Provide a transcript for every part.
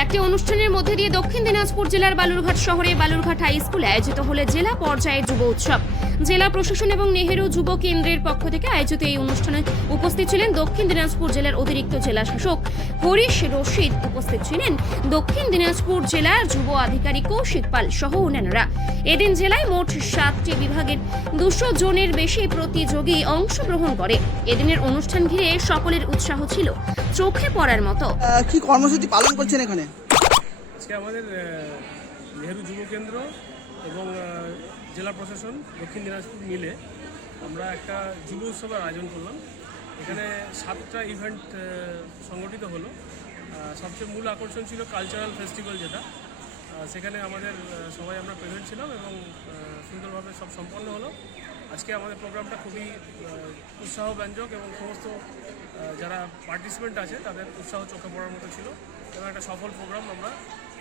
একটি অনুষ্ঠানের মধ্যে দিয়ে দক্ষিণ দিনাজপুর জেলার বালুরঘাট শহরে বালুরঘাট হাই স্কুলে আয়োজিত হলে জেলা পর্যায়ের যুব উৎসব। জেলা প্রশাসন এবং নেহেরু যুব কেন্দ্রের পক্ষ থেকে আয়োজিত এই অনুষ্ঠানে উপস্থিত ছিলেন দক্ষিণ দিনাজপুর জেলার অতিরিক্ত জেলা শাসক হরিশ রশিদ। উপস্থিত ছিলেন দক্ষিণ দিনাজপুর জেলার যুব আধিকারিক কৌশিক পাল সহ অন্যান্যরা। এদিন জেলায় মোট সাতটি বিভাগের দুশো জনের বেশি প্রতিযোগী অংশগ্রহণ করে। এদিনের অনুষ্ঠান ঘিরে সকলের উৎসাহ ছিল। চোখে পড়ার মতো। কি কর্মসূচি পালন করছেন এখানে? আজকে আমাদের নেহেরু যুব কেন্দ্র এবং জেলা প্রশাসন দক্ষিণ দিনাজপুর মিলে আমরা একটা যুব উৎসবের আয়োজন করলাম। এখানে সাতটা ইভেন্ট সংগঠিত হলো। সবচেয়ে মূল আকর্ষণ ছিল কালচারাল ফেস্টিভ্যাল যেটা। সেখানে আমাদের সবাই আমরা প্রেজেন্ট ছিলাম এবং সুন্দরভাবে সব সম্পন্ন হলো। আজকে আমাদের প্রোগ্রামটা খুবই উৎসাহব্যঞ্জক এবং সমস্ত যারা পার্টিসিপেন্ট আছে তাদের উৎসাহ চোখে পড়ার মতো ছিল। এবং একটা সফল প্রোগ্রাম আমরা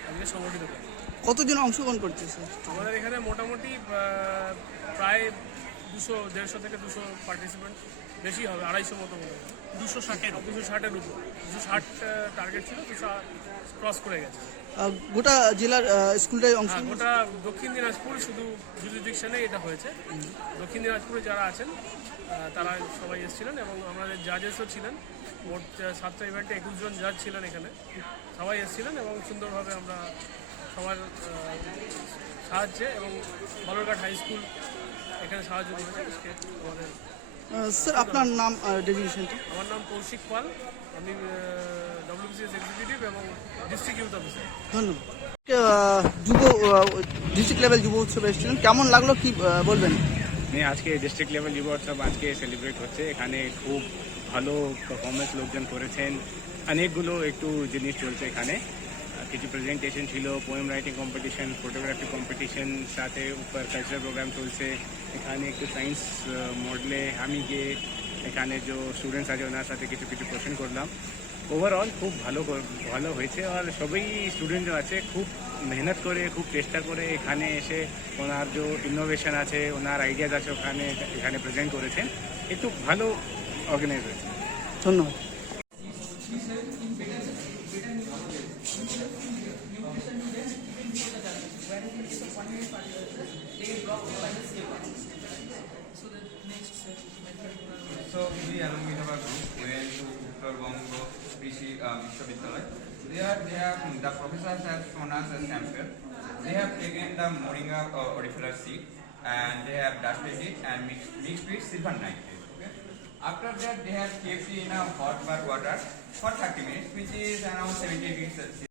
আজকে সংগঠিত কতজন অংশগ্রহণ করছে স্যার? আমাদের এখানে মোটামুটি দুশো দেড়শো থেকে দুশো পার্টিসিপেন্ট বেশি হবে আড়াইশো মতো দুশো ষাটের দুশো ষাটের উপর। দুশো ষাট টার্গেট ছিল দুশো ক্রস করে গেছে। গোটা জেলার স্কুলটাই অংশ হ্যাঁ গোটা দক্ষিণ দিনাজপুর শুধু জুরিডিকশনে এটা হয়েছে। দক্ষিণ দিনাজপুরে যারা আছেন তারা সবাই এসেছিলেন এবং আমাদের জাজেসও ছিলেন। মোট সাতটা ইভেন্টে একুশ জন জাজ ছিলেন এখানে। সবাই এসেছিলেন এবং সুন্দরভাবে আমরা সবার সাহায্যে এবং বালুরঘাট হাই স্কুল এখানে সাহায্য করেছে আজকে আমাদের স্যার আপনার নাম ডেজিগনেশনটা? আমার নাম কৌশিক পাল। আমি ডব্লিউবিসিএস এক্সিকিউটিভ এবং ডিস্ট্রিক্ট ইউথ অফিসার ধন্যবাদ। যুব ডিস্ট্রিক্ট লেভেল যুব উৎসবে এসেছিলেন। কেমন লাগল কি বলবেন? নিয়ে আজকে ডিস্ট্রিক্ট লেভেল যুব উৎসব আজকে সেলিব্রেট হচ্ছে। এখানে খুব ভালো পারফরমেন্স লোকজন করেছেন। অনেকগুলো একটু জিনিস চলছে এখানে। কিছু প্রেজেন্টেশন ছিল poem writing competition photography competition সাথে উপর কালচারাল প্রোগ্রাম চলছে। এখানে একটু সায়েন্স মডেলে আমি গিয়ে এখানে যে স্টুডেন্টস আছে ওনার সাথে কিছু কিছু কোশ্চেন করলাম। ওভারঅল খুব ভালো ভালো হয়েছে আর সবই স্টুডেন্ট আছে, খুব মেহনত করে, খুব চেষ্টা করে এখানে এসে ওনার যে ইনোভেশন আছে, ওনার আইডিয়াজ আছে ওখানে, এখানে প্রেজেন্ট করেছেন। একটু ভালো অর্গানাইজ হয়েছে। ধন্যবাদ। So we along with our group went to Uttarbanga Krishi uh, Vishwavidyalaya. There they have the professors have shown us a sample. They have taken the moringa uh, auricular seed and they have dusted it and mixed, mixed with silver nitrate. After that they have kept it in a hot bar water for 30 minutes which is around 70 degrees Celsius.